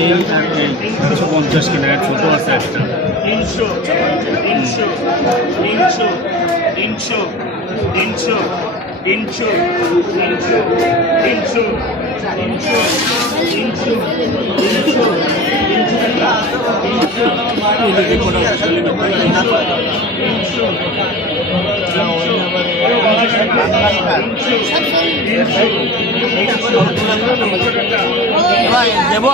এই আর এই 150 কিনা ছোটো আছে একটা 300 300 300 300 300 300 300 ভাই দেব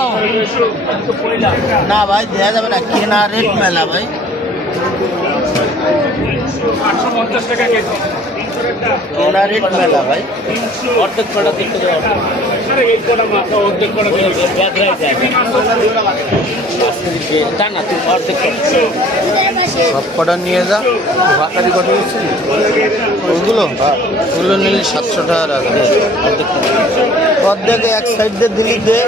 না ভাই দেওয়া যাবে না কেনা রেট মেলা ভাই 850 টাকা কেজি কেনা রেট মেলা ভাই অর্ধেক কটা দেখতে দেওয়া অর্ধেক কটা তা না তুই অর্ধেক সব কটা নিয়ে যা বাকারি কটা হচ্ছে ওগুলো ওগুলো নিলে 700 টাকা রাখবে অর্ধেক এক সাইড দিয়ে দিলি দে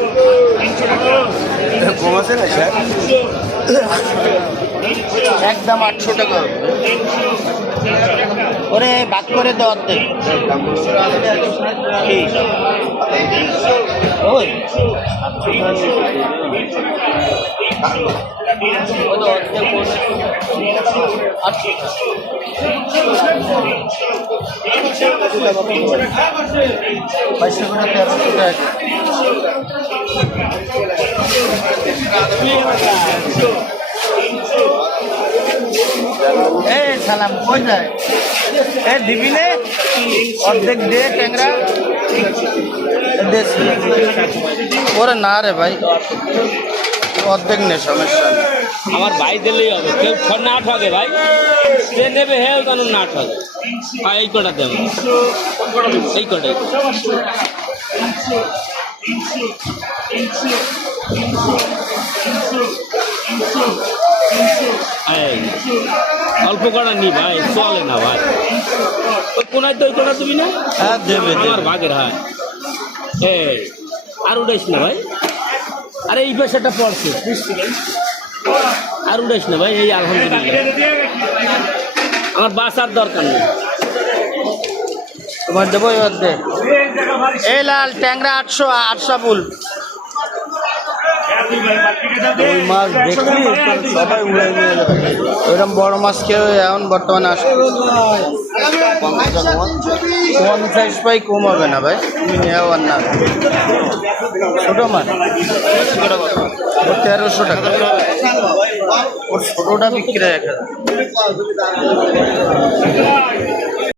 কমাছে না স্যার একদম 800 টাকা ওরে বাদ করে দে অর্ধেক ওই পয়সা করে 1300 টাকা এ সালাম কই যায় এ দিবি নে অর্ধেক দে ট্যাংরা ওরে না রে ভাই অর্ধেক নে সমস্যা নেই আমার ভাই দিলেই হবে কেউ না ঠকে ভাই সে নেবে হেও কেন না ঠকে এই কটা দেব এই কটাই অল্প কটা নি ভাই চলে না ভাই ওই কোনায় তো ওই কটা তুমি না হ্যাঁ দেবে আমার ভাগের হয় আর উঠাইস না ভাই আরে এই পয়সাটা পড়ছে আর উঠাইস না ভাই এই আলহামদুলিল্লাহ আমার বাসার দরকার নেই তোমার দেবো এবার দে এই লাল ট্যাংরা 800 ফুল ওই মাছ দেখলি সবাই উড়ে নিয়ে যাবে ওইরকম বড় মাছ কেউ এখন বর্তমানে আসে 50 পাই কম হবে না ভাই তুমি নেওয়া না ছোটো মাছ 1300 টাকা ওর ছোটোটা বিক্রি 1000